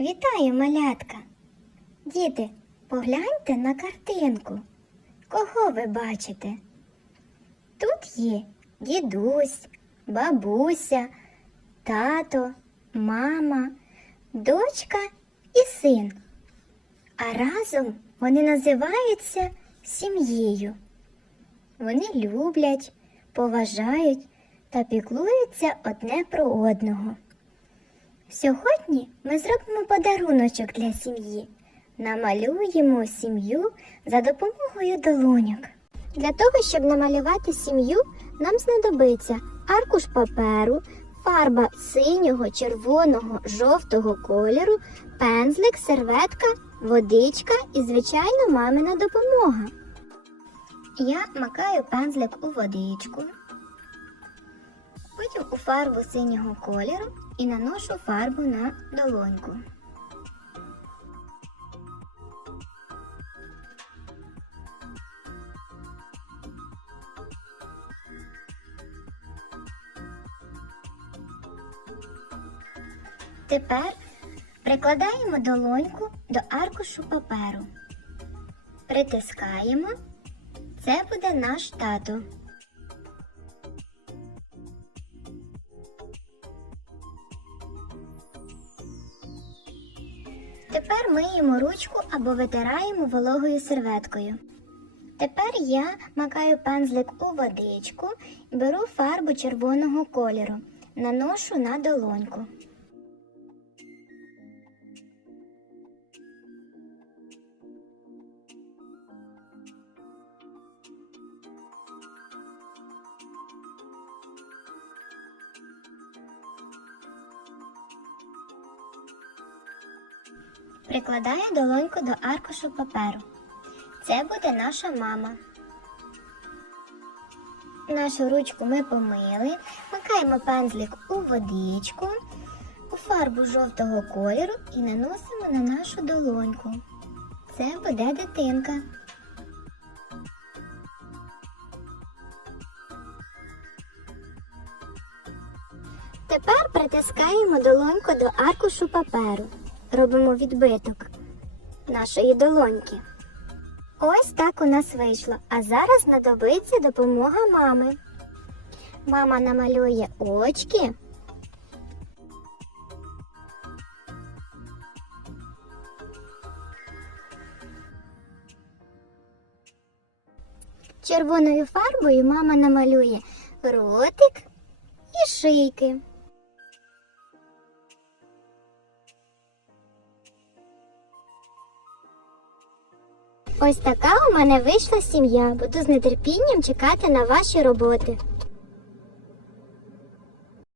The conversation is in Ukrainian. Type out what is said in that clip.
Вітаю, малятка! Діти, погляньте на картинку. Кого ви бачите? Тут є дідусь, бабуся, тато, мама, дочка і син. А разом вони називаються сім'єю. Вони люблять, поважають та піклуються одне про одного. Сьогодні ми зробимо подаруночок для сім'ї. Намалюємо сім'ю за допомогою долоньок. Для того, щоб намалювати сім'ю, нам знадобиться аркуш паперу, фарба синього, червоного, жовтого кольору, пензлик, серветка, водичка і, звичайно, мамина допомога. Я макаю пензлик у водичку. Переходжу у фарбу синього кольору і наношу фарбу на долоньку. Тепер прикладаємо долоньку до аркушу паперу. Притискаємо. Це буде наш тато. Тепер миємо ручку або витираємо вологою серветкою. Тепер я макаю пензлик у водичку беру фарбу червоного кольору, наношу на долоньку. Прикладає долоньку до аркушу паперу. Це буде наша мама. Нашу ручку ми помили, макаємо пензлик у водичку, у фарбу жовтого кольору і наносимо на нашу долоньку. Це буде дитинка. Тепер притискаємо долоньку до аркушу паперу робимо відбиток нашої долоньки. Ось так у нас вийшло. А зараз знадобиться допомога мами. Мама намалює очки. Червоною фарбою мама намалює ротик і шийки. Ось така у мене вийшла сім'я. Буду з нетерпінням чекати на ваші роботи.